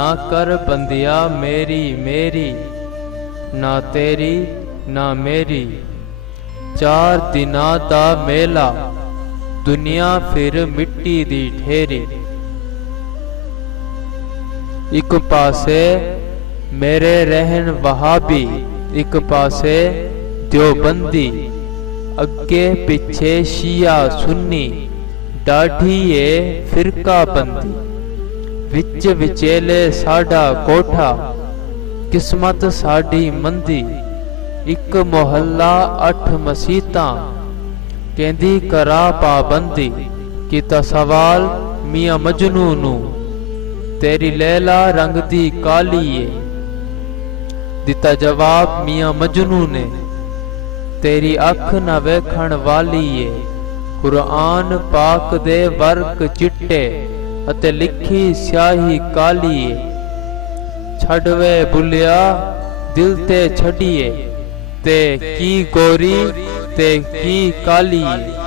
ना कर बंदिया मेरी मेरी, ना तेरी ना मेरी। चार दिना दा मेला, दुनिया फिर मिट्टी दी ठेरी। एक पासे मेरे रहन वहाबी, एक पासे देवबंदी। अगे पिछे शिया सुन्नी, डाढ़ी ए फिरका बंदी। विच विचेले साडा कोठा, किस्मत साडी मंदी। एक मोहल्ला 8 मसीतां, कहंदी करा पाबंदी। कीता सवाल मियां मजनू नू, तेरी लैला रंग दी काली ए। दिता जवाब मियां मजनू ने, तेरी अख न वेखण वाली ए। कुरान पाक दे वर्क चिट्टे अते लिखी स्याही काली ए। छड़ वे बुलिया दिल ते छड़िए, ते की गोरी ते की काली ए।